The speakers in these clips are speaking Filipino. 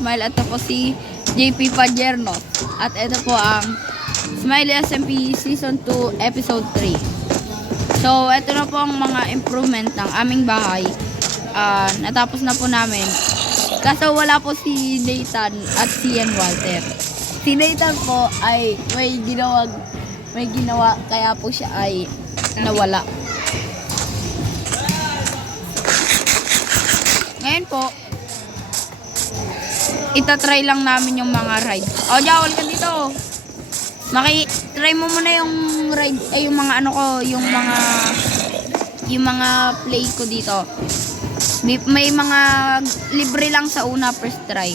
Smile. Ito po si JP Pajerno. At ito po ang Smiley SMP Season 2 Episode 3. So, ito na po ang mga improvement ng aming bahay. Natapos na po namin. Kaso wala po si Nathan at si Ian Walter. Si Nathan po ay may ginawa kaya po siya ay nawala. Ngayon po, itatry lang namin yung mga ride. O, Jawal ka dito. Try mo muna yung ride, yung mga ano ko, yung mga play ko dito. May mga libre lang sa una, first try.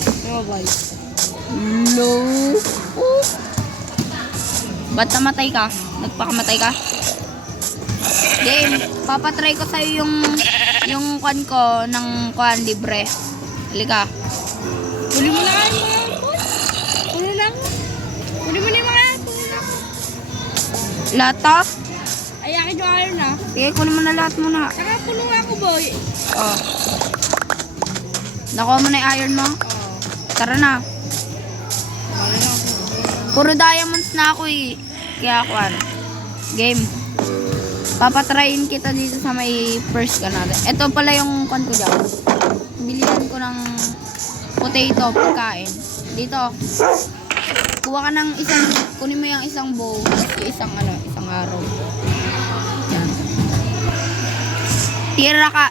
Low. Ba't namatay ka? Nagpakamatay ka? Game, papatry ko sa'yo yung kwan ko ng kwan libre. Halika. Huli mo na nga yung mga airpod. Huli na ako. Huli mo na yung mga airpod. Lahat to? Ay, akin yung iron na. Sige, kunin mo na lahat muna. Nakapuno nga ako, boy. Oh. Nakuha mo na yung iron mo? Tara na. Puro diamonds na ako eh. Kaya kwan. Game. Papatrayin kita dito sa may first ka natin. Ito pala yung kwan ko dyan. Bilihan ko ng potato, pagkain. Dito. Kuha ka ng kunin mo yung isang bow, yung isang arrow. Yan. Tira ka,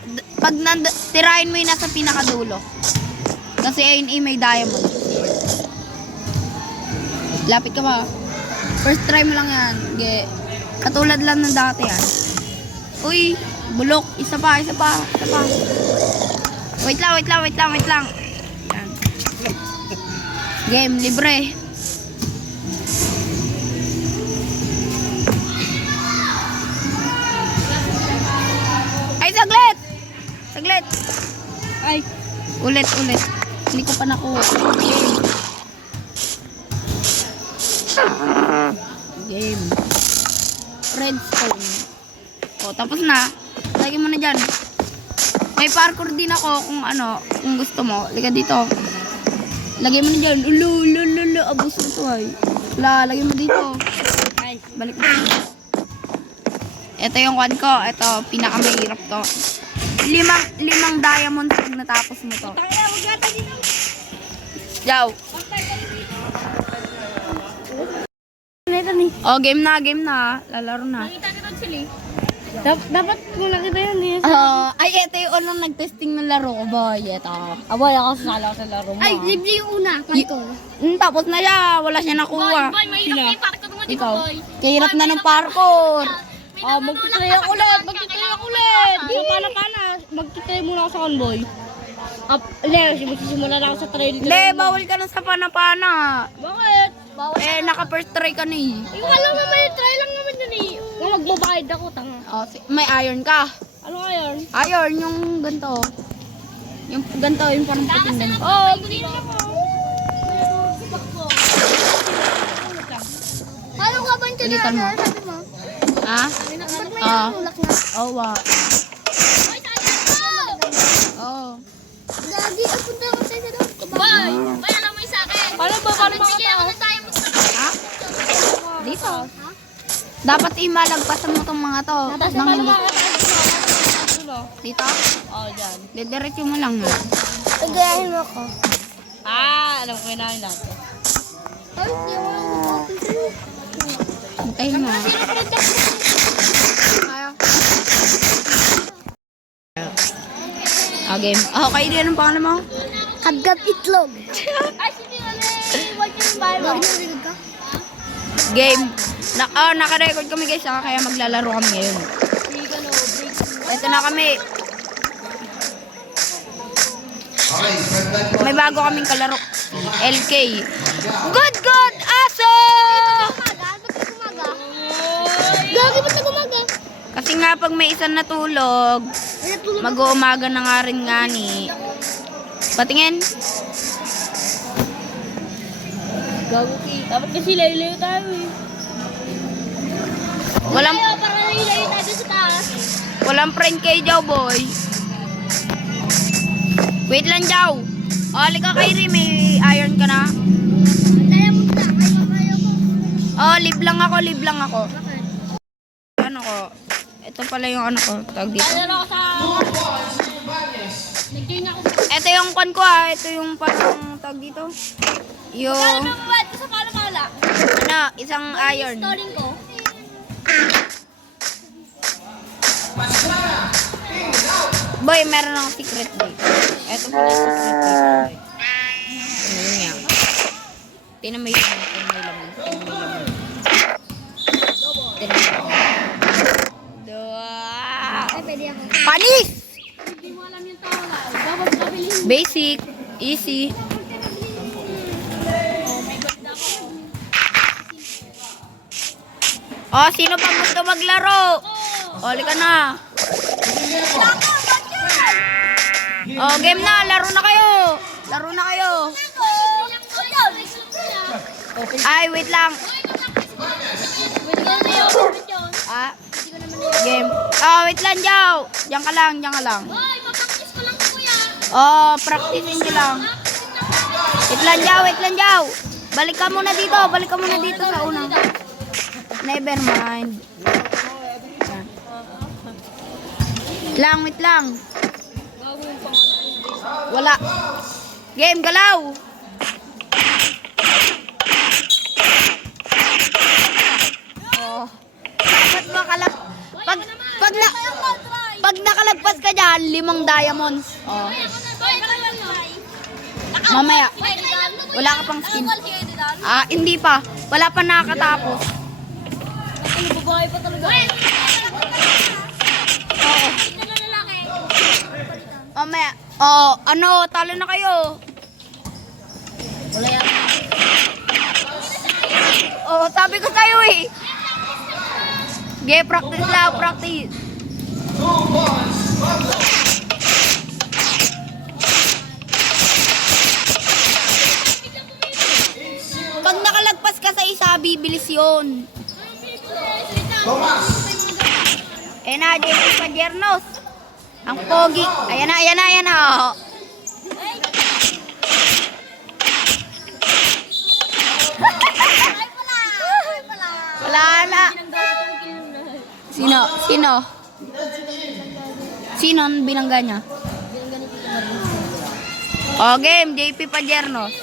tirahin mo yung nasa pinakadulo. Kasi ayun may diamond. Lapit ka ba? First try mo lang yan. Katulad lang ng dati yan. Uy, bulok. Isa pa. Wait lang. Yan. Game, libre. Ay, saglit. Ay, Ulit. Hindi ko pa nakuha. Game. Redstone. O, tapos na. Lagyan mo na dyan. May parkour din ako kung gusto mo. Liga dito. Lagyan mo na dyan. Ulo. Abos na to ay. Lagyan mo dito. ay. Balik mo. Ito yung kwan ko. Ito, pinakamahirap to. Limang diamond pag natapos mo to. Tangina, huwag yata dito. Yaw. Oh, game na. Lalaro na. Nakita ni Rod sila eh. Dapat kung nakita yun eh. Ay, ito yung unang nag-testing ng laro ko, boy. Ito. Aboy, ako sasala ko sa laro mo. Ay, libre yung una. Tapos na siya. Wala siya nakuha. Boy, mahirap na yung parkour mo, di ba, Ikaw. boy? Kahirap na ng parkour. Magtitry ako ulit. Magtitry muna ako sa convoy. Magsisimula na ako sa trail. Hindi, bawal ka na sa pana-pana. Bakit? Naka-first try ka na eh. Yung alam naman yung try lang naman yun eh. Kung magbabayad ako, tanga. May iron ka. Ano iron? Iron, yung ganito. Yung ganito, yung parang puting ganito. Green ako. Paano ka ba ito Ulitan mo. sabi mo? Ha? Ba't may natulak na? Oh, wow. Ay, saan Oh. Gagi, apunta ako tayo sa loob ko. Boy, alam mo yung sa akin. Paano sige ako ng diamond sa Ha? Dito. Dapat imalagpasan mo tong mga to. Nang hindi. Dito? Oh, dyan. Didiretso mo lang. Tagayahin mo ako. Alam ko na yun natin. Ay, hindi mo open sa'yo. Hintayin mo. Game. Okay, din ang pangalan mo? Kadgat itlog. Ay, sige na wag yung Bible. Game. Naka-record kami guys, kaya maglalaro kami ngayon. Ito na kami. May bago kaming kalaro. LK. Good! Aso! Gagi, ba't nag-umaga? Kasi nga pag may isang natulog, mag-uumaga na nga rin nga ni. Patingin. Gago ki. Dapat kasi layo-layo tayo eh. Walang Para layo-layo tayo sa taas. friend kay Jow boy. Wait lang Jow. O, halika Kyrie, may iron ka na. Diamond na. Ayaw ko. Oh, live lang ako. Bakit? Ano ko? Ito pala yung ano ko. Tawag dito. Ano ako sa... Nag-join ako. Ito yung kon ko ah. Ito yung parang tawag dito. Yung... Kaya naman mabait ko sa pala-pala. Ano, isang iron. Storing ko. Boy, meron akong secret boy. Ito pala yung secret boy. Ano nga. Tinan mo yung laman. Tinan mo. Dua. Ay, pwede ako. Panis! Hindi mo alam yung tawag. Dapat kabilis. Basic. Easy. Oh, sino pa gusto maglaro? Oli ka na. Oh, game na. Laro na kayo. Ay, wait lang. Ah, game. Oh, wait lang, Jow. Diyan ka lang. Oh, practicing nyo lang. Wait lang, Jow. Balik ka muna dito sa una. Never mind. Wait lang. Wala. Game, galaw. Oh. Dapat makalap... Pag nakalagpas ka dyan, 5 diamonds. Oh. Mamaya. Wala ka pang skin. Ah, hindi pa. Wala pa nakakatapos. Babae pa talaga. Oo. Mamaya. Oh, ano, talo na kayo. Wala yan. Oh, sabi ko sa'yo eh. Practice lang, practice. Pag nakalagpas ka sa isa, bibilis yun. Eh na, JP Padiernos. Ang pogi. Ayan na. Oh. Wala na. Sino ang binangga niya? Oh, game. JP Padiernos.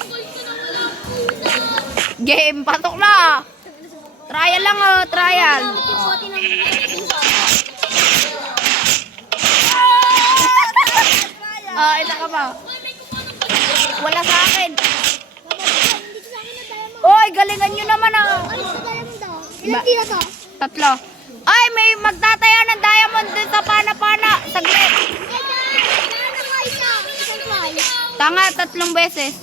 Game. Patok na. Trial lang oh. Trial. Oh. Oh, ito ka ba? Wala sa akin. Oy, galingan nyo naman ah. Ilang tira to? 3. Ay, may magtataya ng diamond dun sa pana-pana. Saglit. Tanga, 3 beses.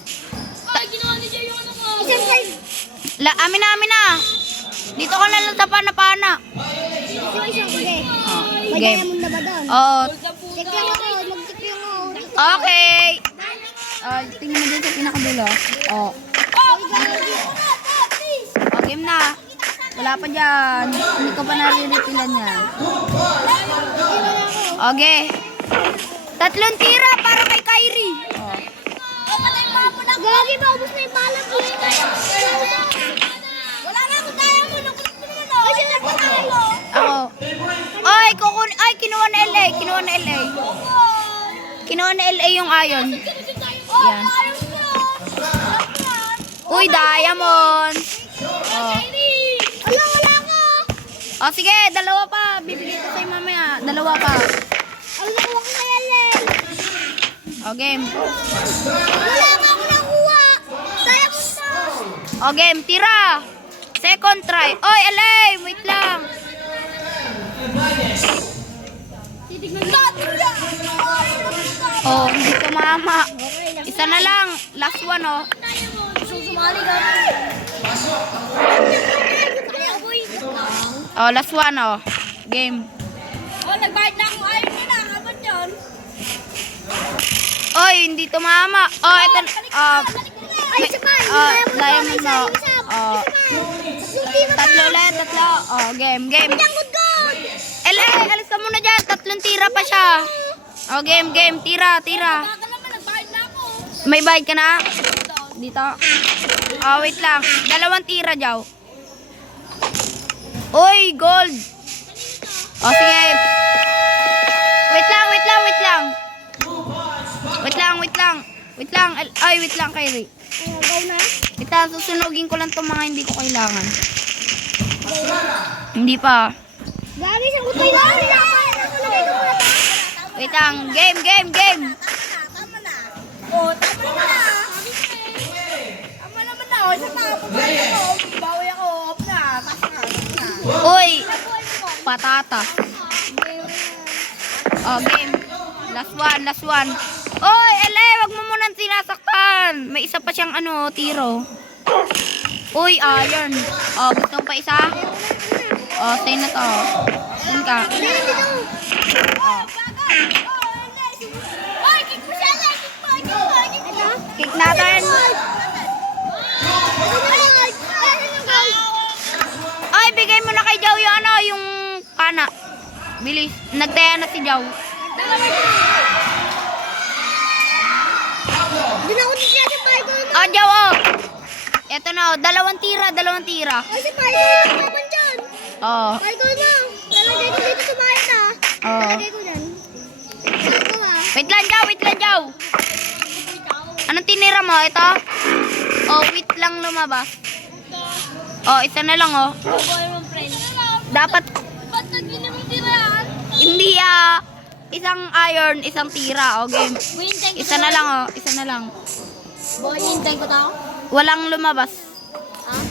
Isang fly. Amin na. Dito ka na lang sa pana-pana. Isang ulit. May Game. diamond na ba doon? Oo. Check lang ako. Mag-check yung ako. Okay. Tingnan mo dun sa pinakadulo. Oh. Game na. Wala pa dyan. Hindi ko pa nariritilan yan. Okay. 3 tira para kay Kyrie. Oh. Gagi, maubos na yung bala ko. Wala na ako diamond. Ay, siya nagpapalo. Ako. Ay, kinuha na LA. Kinuha na LA yung iron. Yan. Uy, diamond. Oh. Wala ko. Oh, sige, 2 pa. Bibigyan ko sa'yo mamaya. 2 pa. Ano nakuha ko kay Ellen? Oh, game. Wala ka ako nakuha. Diamond na. Oh, game. Tira. Second try. Oy, LA. Wait lang. Titignan mo. Oh, hindi tumama. Isa na lang. Last one, oh. Sumali ka. Oh, last one, oh. Game. Oh, nagbayad na ako. Ayaw nila. Kaman yun. Oy, hindi tumama. Oh, ito. Ay, isa pa. Diamond mo. Oh, 3 ulit. Oh, game. LA, alis ka muna dyan. 3 tira pa siya. Oh, game. Tira. Baka naman, nagbayad na ako. May bayad ka na? Dito. Oh, wait lang. 2 tira, Jaw. Uy, gold. Oh, sige. Wait lang. Wait lang. Ay, wait lang, Kyrie. Go na. Ita, susunugin ko lang itong mga hindi ko kailangan. Hindi pa. Gari, sagot tayo na. Wait lang. Game. Tama na. Oh, tama na. Tama naman na. O, isa pa. Pagkain ako. Bawi ako. Off na. Tama na. Uy, patata. Oh, game. Last one. Oy, LA, wag mo munang sinasaktan. May isa pa siyang tiro. Uy, iron. Oh, gusto mo pa isa? Oh, say na to. Saan ka? Oy, kick mo siya. Kick natin. Ay, bigay mo na kay Jaw yung yung pana. Bilis. Nagtaya na si Jaw. Hindi na ako siya si Python. Oh, Jaw, oh. Eto na, 2 tira. Ay, si Python naman dyan. Oh. Python na. Lalagay ko dito sa bahay na. Oh. Lalagay ko dyan. Ito ah. Wait lang, Jaw. Anong tinira mo? Ito? Oh, wait lang lumabas. Oh, isa na lang, oh. Dapat, Ba't nagbilang mong tiraan? hindi isang iron, isang tira. Oh, game. Isa na lang. Boy, hintay ko tao? Walang lumabas. Ah?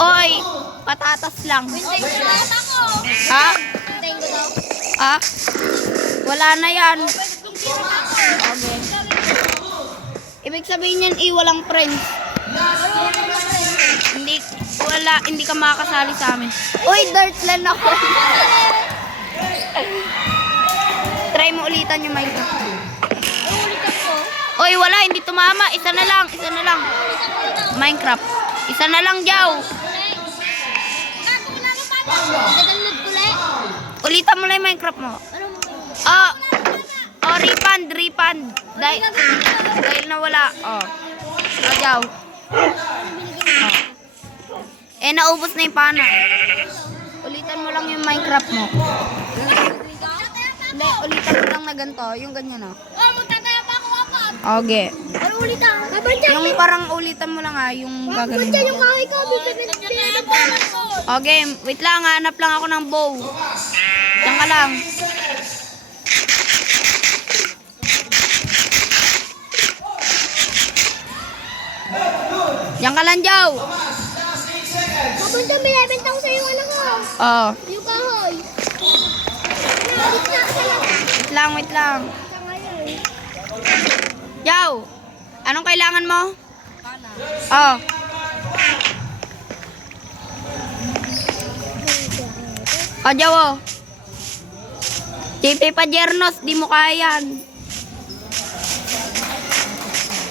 Oy, patatas lang. Hintay ko ako. Ha? Hintay ko tao? Ha? Wala na yan. Pwede kong tira ako. Okay. Ibig sabihin yan, walang friends. Hindi ka makakasali sa amin. Uy, dirt land ako. Try mo ulitan yung Minecraft. Ay, ulitan ko. Uy, wala, hindi tumama. Isa na lang. Minecraft. Isa na lang, Jaw. Gago na ako pa. Nagdalad ko le. Ulitan mo lang yung Minecraft mo. Ano mo? Oh, refund. Dahil nawala. Oh, Jaw. Naubos na yung pana. Ulitan mo lang yung Minecraft mo. Hindi, ulitan mo lang na ganito. Yung ganyan, oh. Oh, magtataya pa ako apat. Okay. Ano ulitan? Babantyan. Yung parang ulitan mo lang, yung gagawin Babantyan mo. yung kahoy ko. Bibigyan ko. Okay, wait lang. Hanap lang ako ng bow. Diyan ka lang. Diyan ka lang, Jaw. Babantyan, binibenta ko sa'yo yung anak ko. Oh. Yung kahoy. Wait lang. Jaw, anong kailangan mo? Oh. Oh, Jaw, oh. JP Pajernos, di mo kaya yan.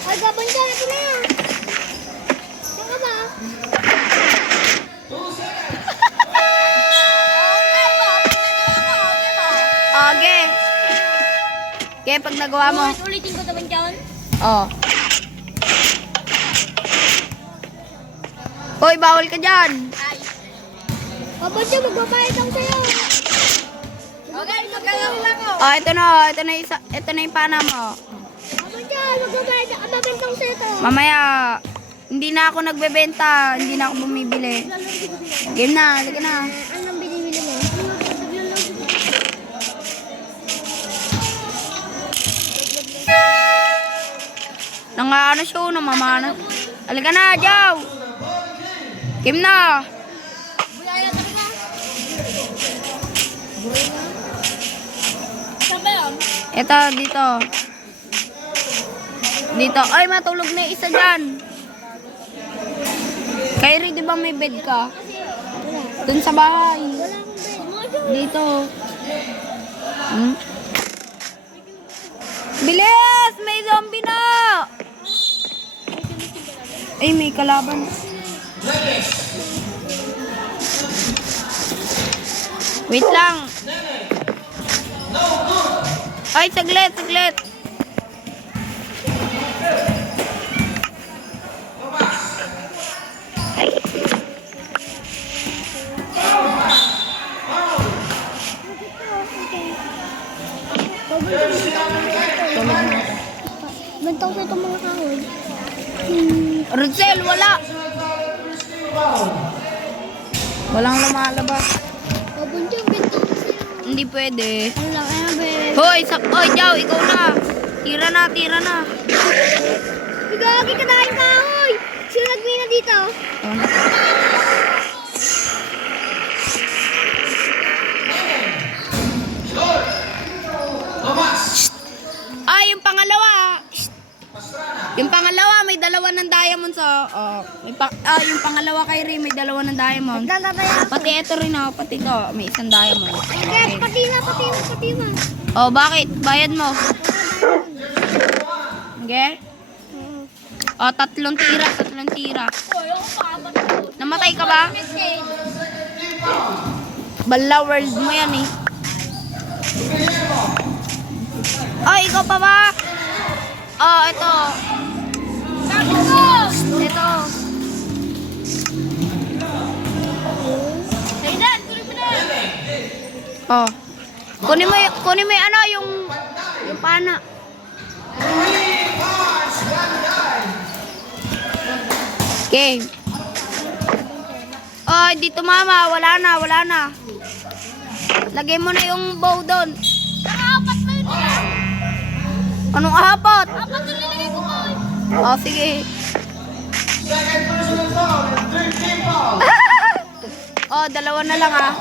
Ay, babantyan, ito na yan. Saan ka ba? Okay. Okay, pag nagawa mo. Ulitin ko naman dyan. Oh. Hoy, bawal ka dyan. Babantyan, magbabayad ako sa'yo. Okay, magkakaroon lang ako. Oh, ito na yung pana mo. Babantyan, magbabayad ako. Babantyan ko sa'yo to. Mamaya, hindi na ako nagbebenta, hindi na ako bumibili. Game na, halika na. Anong binibili mo? Nangano siya, namamana. Halika na, Jaw. Game na. Bulaya ka na. Saan ba yun? Ito, dito. Dito. Ay, matulog na yung isa dyan. Kyrie, di ba may bed ka? Dun sa bahay. Wala akong bed. Dito. Hmm? Bilis! May zombie na! Ay, may kalaban. Wait lang. Ay, saglit. Rudsel, wala. Walang lumalabas. Bunchong, bento ko sa'yo. Hindi pwede. Ano lang, ano ba? Hoy, Hoy, Jow, ikaw na. Tira na, tira na. Gagi ka dahil kahoy! Sino nagmina dito? Yung pangalawa. Shh. Yung pangalawa, may dalawa ng diamond sa... yung pangalawa kay Ray, may dalawa ng diamond. Naglalabaya. Pati ito rin ako, pati ito, may isang diamond. Okay, pati na. Oh, bakit? Bayad mo. Okay? Oh, tatlong tira. Namatay ka ba? Bala world mo yan eh. Oh, ikaw pa ba? Oh, ito. Ito. Oh. Kunin mo yung ano, yung pana. Okay. Oh, hindi tumama. Wala na. Lagay mo na yung bow doon. Apat na yun. Anong apat? Apat na nilagay ko ko. Oh, sige. Oh, dalawa na lang ah.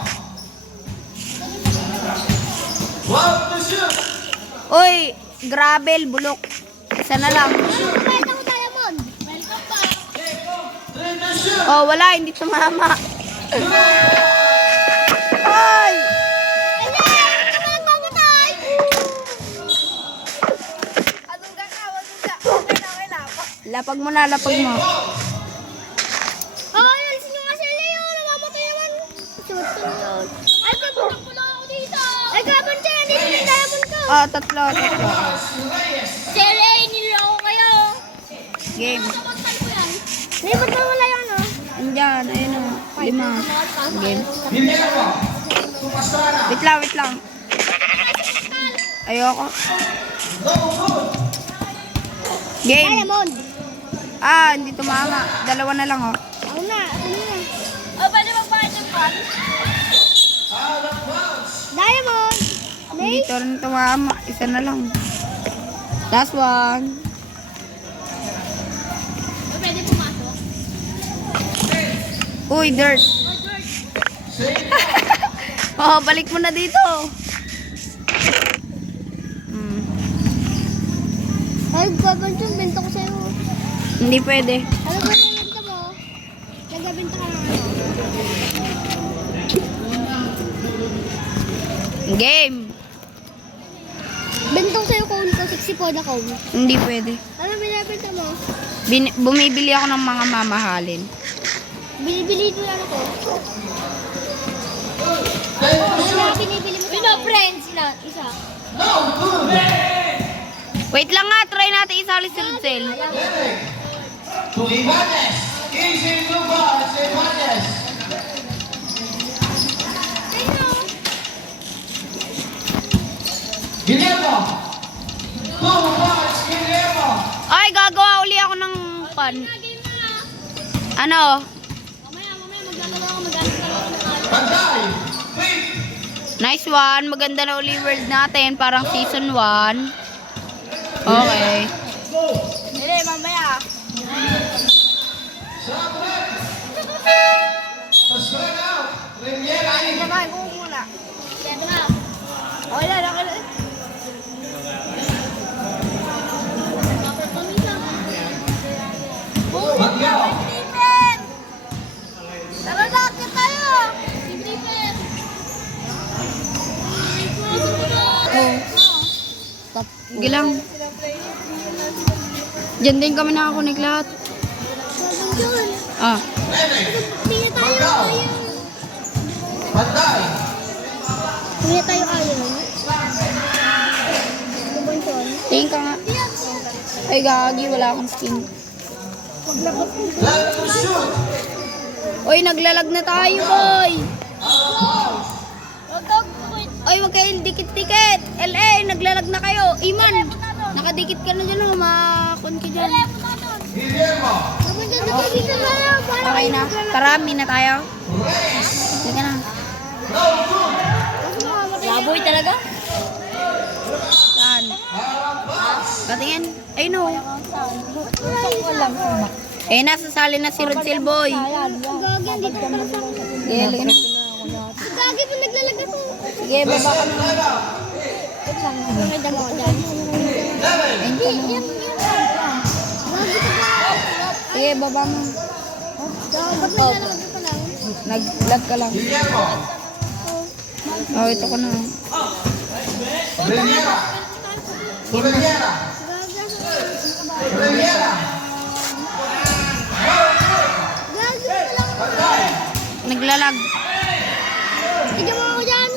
Uy, gravel, bulok. Isa na lang. Kahit ako diamond. Welcome pa. Oh, wala, hindi tumama. Ay! Lapag mo na, lapag mo. Oh, alisin nyo nga si Leo. Namamatay naman. Sunod. Ay, kapunta ako dito. Ay, kapon siya. Dito yung diamond ko. Oh, tatlo. Si Leo, niloko kayo. Game. Namatay ko yan. Leo, ba't nawala yan, oh? Andyan, ayun o. 5. Game. Wait lang. Ayoko. Game. Diamond. Ah, hindi tumama. Dalawa na lang, oh. Ako na. Oh, pwede magbayad yung pan? Diamond. Dito rin tumama. Isa na lang. Last one. Pwede pumasok? Uy, dirt. Oh, balik mo na dito. Ay, babantong. Bento ko sa'yo. Hindi pwede. Ano ba yung bento mo? Nagbabenta ka ng ano? Game. Bentong sa'yo cone ko. 64 na cone. Hindi pwede. Ano binibenta mo? Bumibili ako ng mga mamahalin. Binibili ko ano ko. Ano binibili mo sa friends sila. Isa. Wait lang nga, try natin isali si Rudsel. To Ibanez. Easy Luba. It's Ibanez. Guillermo. It's Guillermo. Ay, gagawa uli ako ng pan. Ano? Mamaya maglalaro ako. Mag-alis na ako ng araw. Banday. Wait. Nice one. Maganda na uli world natin. Parang season 1. Okay. Hindi, mamaya. Spread out. Renier. Samahan ko muna. Yan na. Okay na. Magyaw. Tara na, akit tayo! Stop. Sige lang. Diyan din kami nakakunik lahat. Ah. Tingnan tayo ayun. Banday. Tingnan tayo ayun. Bubunton. Tingin ka nga. Ay, gagi. Wala akong skin. Land to shoot. Oy, naglalag na tayo, boy. Wag daw quit. Oy, wag kayong dikit-dikit. LA, naglalag na kayo. Iman, nakadikit ka na dyan. Makakon ka dyan. Guillermo. Okay na. Karami na tayo. Sige na. Laboy talaga? Saan? Patingin. Ay no. Eh, nasasali na si Rodsel Boy. Gagi, hindi ko pala sa... Sige, halika na. Gagi mo naglalag ako. Sige, baba ka na. May dalawa dyan. Hindi, yan. Gagi ka ba? Sige, baba mo. Ba't naglalag ka lang? Nag-vlog ka lang. Guillermo. Oh, ito ko na. Reniera. Reniera. Reniera. Gagi ka lang. Pantay. Naglalag. Tigyan mo ako dyan.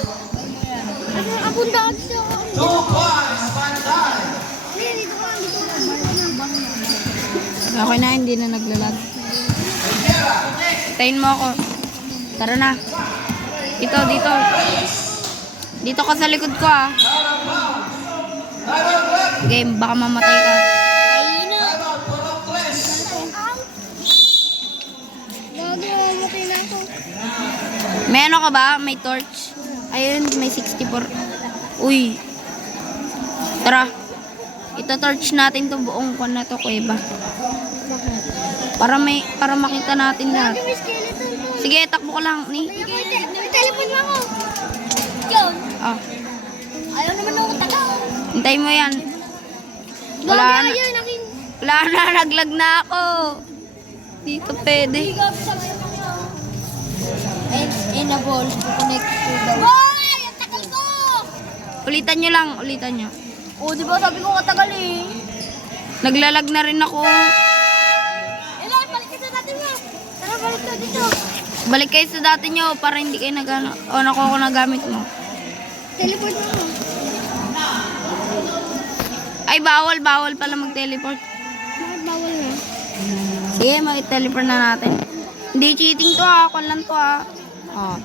Abunda ako siya. 2 points. Pantay. Hindi, dito ka. Okay na, hindi na naglalag. Reniera. Tayin mo ako. Tara na. Dito, dito. Dito ka sa likod ko ah. Game, baka mamatay ka. Timeout for of 3. Gagi, mamatay na ako. May ano ka ba? May torch? Ayun, may 64. Uy. Tara. Ito-torch natin to buong kon na to, kuweba. Para makita natin lahat. Gagi, may skeleton to. Sige, takbo ka lang. Ni. May telepon mo ako. Yun. Ah, Ayaw naman ako taga. hintayin mo yan. Wala Gagi, na. ayun. Aking... Wala na, naglag na ako. Dito pwede. Gagi, sabi mo niya. Enable to connect to the... Boy! Ang tagal ko! Ulitan nyo lang, ulitan nyo. O, di ba sabi ko katagal eh. Naglalag na rin ako. Eloy, balik ka natin mo. Tara, balik ka dito. Balik kayo sa dati nyo para hindi kayo nagano. O, nakuha ko na gamit mo. Teleport mo ako. Ay, bawal pala mag-teleport. Bakit bawal na? Sige, mag-teleport na natin. Hindi cheating to ah, kon lang to ah. O,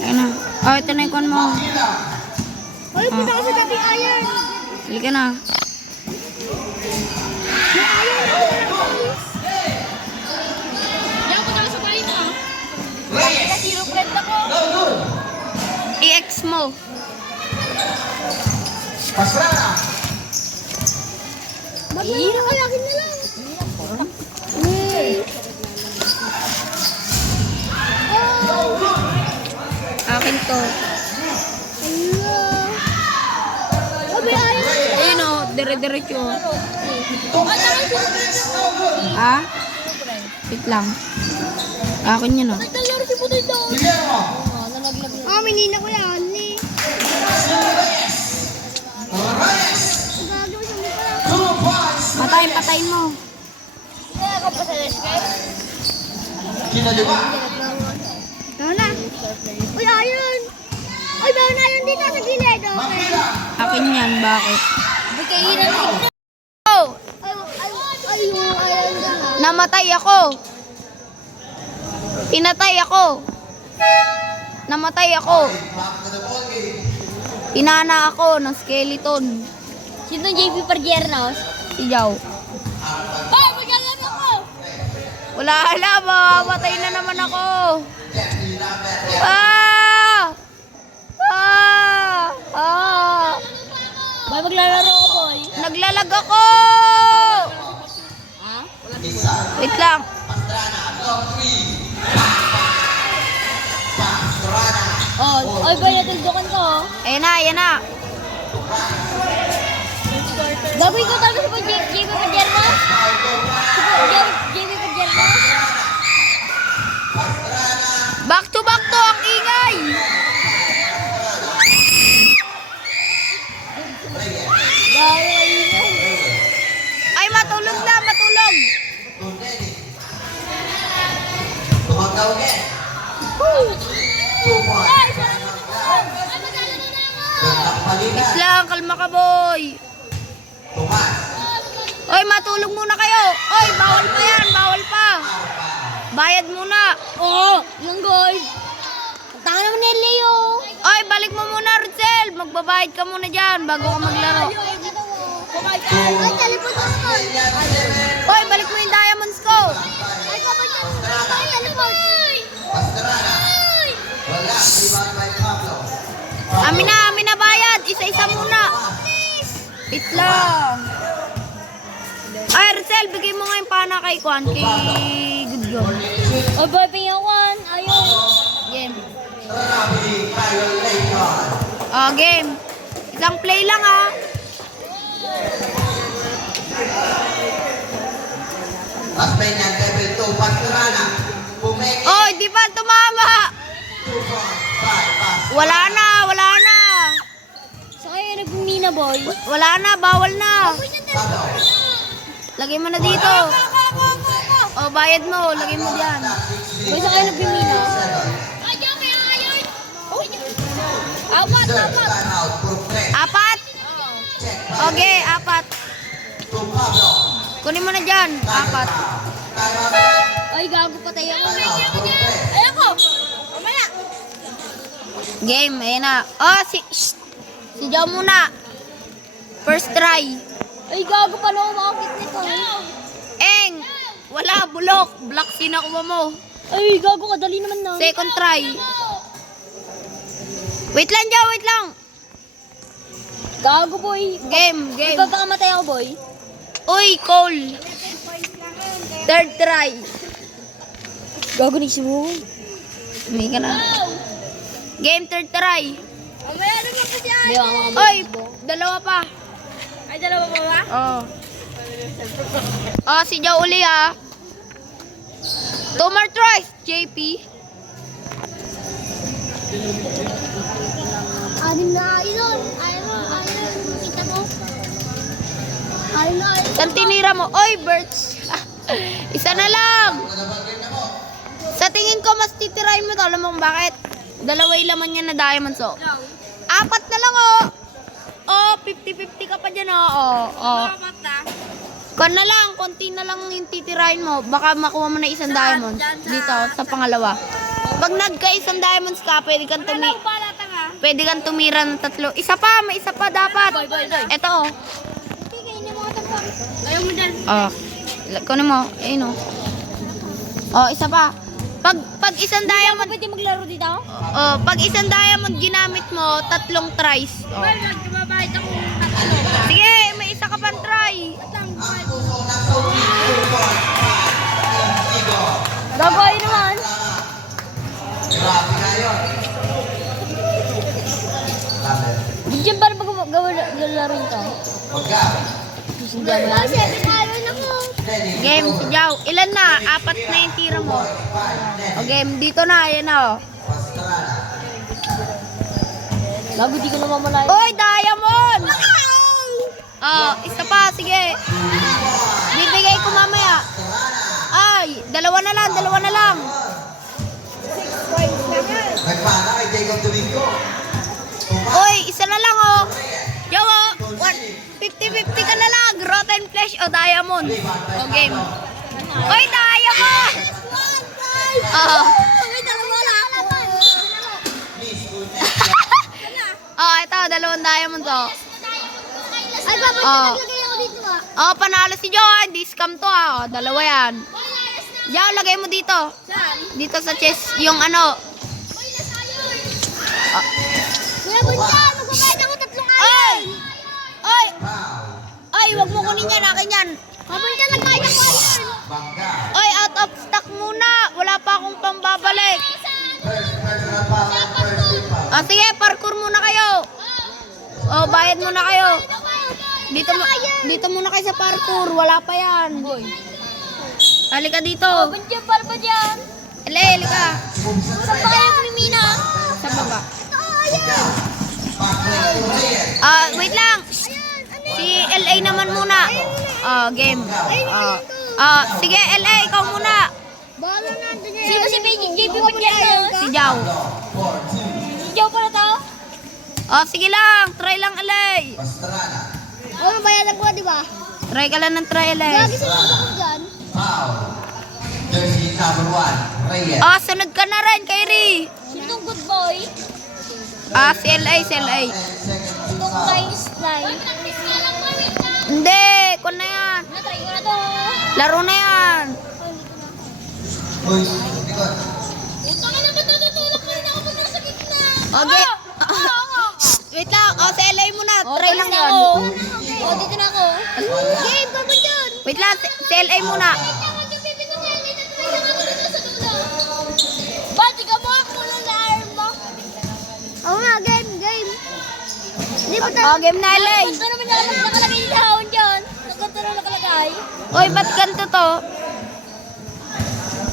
ayun na. O, ito na yung kon mo. Uy, punta ka sa dating iron. Halika na. May iron ako. Diyan ko tayo sa bahay na. Reyes. Zero friend ako. No good. I-X mo. Pastrana. Ba't naman nakayakin na lang? Uy. No good. Akin to. Hello. Oh, may iron. Ayun o, dire-diretso. Ay, naman zero friend ako. Ah? Wait lang. Akin yun o. Naglalaro si Putoy doon. Guillermo. Ah, minina ko yan eh. Reyes. Reyes. Gagawin sa mga pala. 2 points. Patayin mo. Hindi ako pa sa rescue. Kinaliwa. Tama na. Uy, ayun. Uy, bawal na yun dito sa gilid. Okay. Magpila. Akin yan, bakit? Uy, kainan mo. Oh! Ayun ka ha. Namatay ako. Pinatay ako. Namatay ako. Back to the ball game. Pinana ako ng skeleton. Sino JP Pargiernos? Si Jao. Oh, maglalaro ako. Wala, mamamatay na naman ako. Ah! Ah! Ah! Boy, maglalaro ako, boy. Naglalag ako! Ha? Wait lang. Oh, oy, boy, natuldukan ko. Ayan na, ayan na. Gagawin ko talaga sa JP Pargiernos? JP Pargiernos? Back to ang ingay. Ay, matulog na, matulog. Tumanggaw ulit. 2 points. Ay, sarap ito ko. Ay, maglalaro na ako. Gandang palitan. Wait lang, kalma ka, boy. Tumas. Oy, matulog muna kayo. Oy, bawal pa yan, bawal pa. Bayad muna. Oo, yung gold. Tanga naman ni Leo. Oy, balik mo muna, Rizel. Magbabayad ka muna dyan bago ka maglaro. Ay, teleport ako. Oy, balik mo yung diamonds ko. Ay, Wait lang. Ay, Rosel, bigay mo nga yung pana kay Kwan, kay Goodyon. O, baby, yawan. Ayun. Game. Trabi violation. Oh, game. Isang play lang ah. Aspeñan level 2 Pastrana. Pumeki. Oh, di ba tumama? 2.5 pass. Wala na, wala na. So, kayo nagmina, boy. Wala na, bawal na. Tado. Lagay mo na dito. Oh, bayad mo. Lagay mo diyan. Boy, sa kayo nagmina. 7. Apat, Third apat. time out for Fred. Apat? Check. Okay, apat. To Pablo. Kunin mo na dyan. Apat. Time out. Ay, gago patay ako. Time out for Fred. Ay, ako. Mamaya. Game, ayun na. Oh, si Joe muna. First try. Ay, gago pala ako makakit nito. Eng! Wala, bulok. Black sin nakuha mo. Ay, gago ka. Dali naman na. Second try. Wait lang, Joe, wait lang. Gago, boy. Game, game. Ipapakamatay ako, boy. Uy, Cole. Third try. Gago na mo. May ka na. Game, third try. Mamaya naman kasi ay. Di ako Uy, dalawa pa. Ay, dalawa pa ba? Oh. Oh, si Joe uli ah. Two more tries, JP. Anim na idol. Ayun. Kita mo? Anim na idol. Saan tinira mo? Oy, Birch. Isa na lang. Sa tingin ko, mas titirahin mo to. Alam mo kung bakit? Dalawa yung laman niya na diamonds, oh. Apat na lang, oh. Oh, 50-50 ka pa dyan, oh. Oh. Kon na lang, konti na lang yung titirahin mo. Baka makuha mo na isang diamonds. Dito, sa pangalawa. Pag nagka-isang diamonds ka, pwede kang tumira ng tatlo. Isa pa, may isa pa dapat. Boy. Ito, oh. Ayaw mo dyan. Oh. Kunin mo. Ayun, oh. Oh, isa pa. Pag isang diamond, Pwede maglaro dito? oh, pag isang diamond ginamit mo, 3 tries. Oh. Magbabayad ako. Sige, may isa ka pang try. Ang puso ng Saudi 2.5 Indigo. Gagawin naman. Grabe nga yun. Grabe. Diyan ba laro ito? Pagka. Kasi pinalo na mo. Game, si Jao. Ilan na? Apat na yung tira mo. O game, dito na. Ayan na, oh. Pastrana. Gago, di ko na mamalayan. Oy, diamond! Oh, isa pa. Sige. Bibigay ko mamaya. Ay, dalawa na lang. Nagpana kay Jacob Domingo. Oy, isa na lang, oh. Jao, oh. 50-50 ka na lang. Rotten flesh o diamond. O game. Oy, diamond! Oh. Oh, ito, 2 diamonds, oh. Ay, babay Oh. naglagay ako dito ah. Oh, panalo si Joe, ah. Hindi scam to, ah. Oh, 2 yan. Joe, lagay mo dito. Saan? Dito sa chest, yung ano. Kuya Bunja, magbabayad ako 3 Ay! Ay! Foul. Ay, wag mo kunin yan, akin yan. Bunja, nagbayad ako ayun. Bangga. Ay, out of stock muna. Wala pa akong pambabalik. First personal foul and first team foul. Ah, sige, parkour muna kayo. Oh, bayad muna kayo. Dito muna kayo sa parkour. Wala pa yan. Halika dito. Bunja, para ba dyan? Halika. Saan pa kayo kumimina? Sa baba. Pass break to Reyes. Ah, wait lang. Si LA naman muna. Ah, game. Sige, LA, ikaw muna. Bala na, sino si JP Bunja na? Si Jao. 4-2. Si Joe pala to? Oh, sige lang. Try lang, LA. Pastrana. Oo, bayadan ko, di ba? Try ka lang ng try, LA. Gagi, sinunod ako dyan. Foul. Jersey number 1. Reyes. Ah, sunod ka na rin, Kyrie. Sinong good boy? Ah, si LA. 10 seconds team Itong foul. times 9. Hindi, kun na yan. Natry ko na to. Laro na yan. Uy, likod. Utang na naman, natutulog pa rin ako pag nasa gitna. Okay. Wait lang. Oh, sa LA muna. Try lang yun. Oh, dito na ako. Game, ka mo dyan. Wait lang, CLA muna. Ba't ikaw mo ako lang na-arm mo? Oo nga, game. Hindi ba Oh, game na LA. Ganto naman nakalagay yung dahon dyan. Ganto na nakalagay. Oy, ba't ganito to?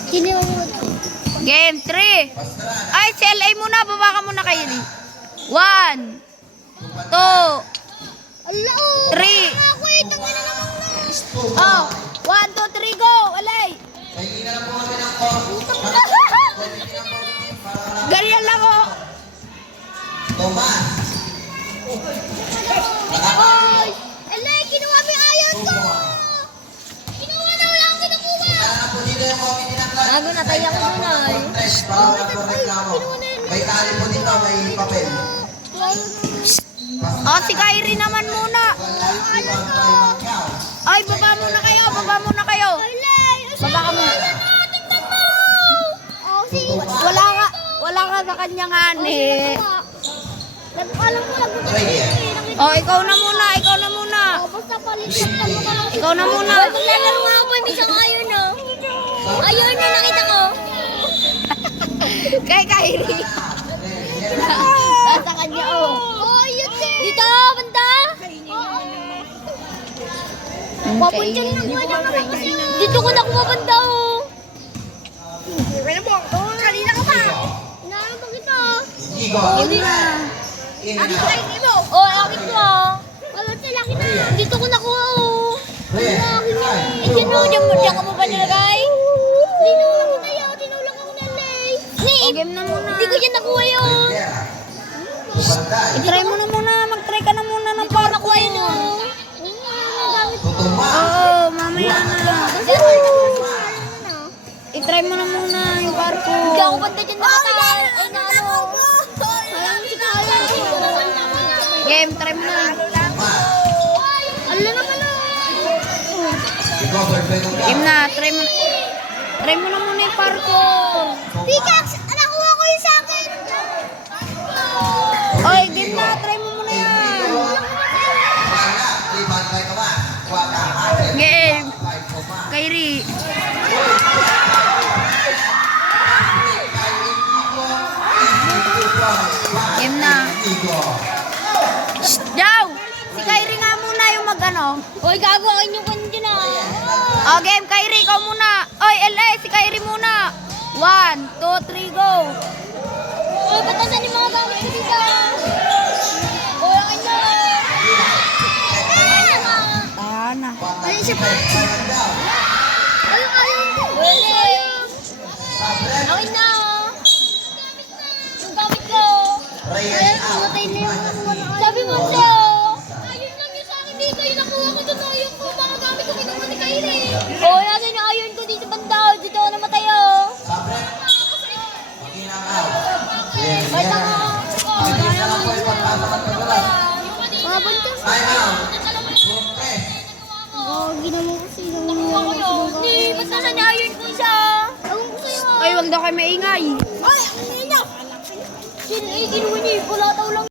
Kiniwa mo. Game 3. Ay, CLA muna. Baba ka muna kayo. 1, 2, Ala, oh. 3. Ako eh, tangin na naman na. Oh, 1, 2, 3, go! Alay! Pahingin na lang po kami ng call. Ganyan lang oh. Tomas. Ay! Ala, kinuha mo yung iron ko! Kinuha na, wala akong kinukuha! Sana po dito yung committee ng class. Gago, nataya ko dun, ay. Para po reklamo. May tali po dito, may papel. Oh, si Kyrie naman muna. Ay, baba muna kayo. Baba muna kayo. Baba ka muna. Oh, sige. Wala ka sa kanya nga ni. Alam ko, nagpupunta. Oh, ikaw na muna. Ikaw na muna. Basta palitan mo na lang. Ikaw na muna. Maglalaro nga ako, may isang ayun, no? Ayun na nakita ko. Kay Kyrie. Nasa kanya oh. Oh, ayun din. Dito, banda. Papunta na nakuha na naman kasi. Dito ko nakuha banda, oh. Kaya mo, kanina ka pa. Inaano ba kita? Igor. Yun na. Akin na hindi mo. Oh, akin ko, ah. Wala sila, akin na. Dito ko nakuha, oh. Red. Eh, diyan ka mo ba nilagay? Tinulak ko na yun. Tinulak ako na lay. Oh, game na muna. Hindi ko dyan nakuha yun. Banday. I-try mo na muna. Mag-try ka na muna ng parkour. Nakuha yun, oh. Tutuma. Oo, mamaya na. I-try mo na muna yung parkour. Hindi ako banda dyan nakatay. Ay, naano. Parang si Kaya. Game, try mo na. Ala naman, oh. Ikaw, perfect ang Game na, try mo na. Try mo na muna yung parkour. Pickaxe! Nakuha ko yung sa akin. Oy, game na, try mo muna yan. Wala. Liban kayo ka ba? Wala. Game. Kyrie. Game na. Igor. Daw! Si Kyrie nga muna yung mag-ano. Uy, gagawin yung kanya dyan, ah. Oh, game, Kyrie, ikaw muna. Oy, LA, si Kyrie muna. 1, 2, 3, go. Uy, ba't nasan yung mga gamit ko dito? Uy, akin na. Akin na. Tana. Alin siya pa? Ayun. Wala. Akin na. Yung gamit ko. Reyes out. Namatay na yung sabi mo sa'yo. Ayun lang yung sa akin dito. Yung nakuha ko doon. Ayun ko. Mga gamit ko kinuha ni Kyrie. Oo, nasan yung ayun ko dito banda. Dito ako namatay, oh. Sabre. Paginang out. Yes, Ba't yes. ako? Pagiging na lang po yung pagpasok at pagbulas. Mga banda. Time out. Purong press. Oo, ginawa ko sa'yo. Nakuha ko yun. Ni, ba't nasan yung ayun ko siya? Ewan ko sa'yo. Oy, wag daw kayo maingay. Ay, ang ina! Kinuha niyo yung pula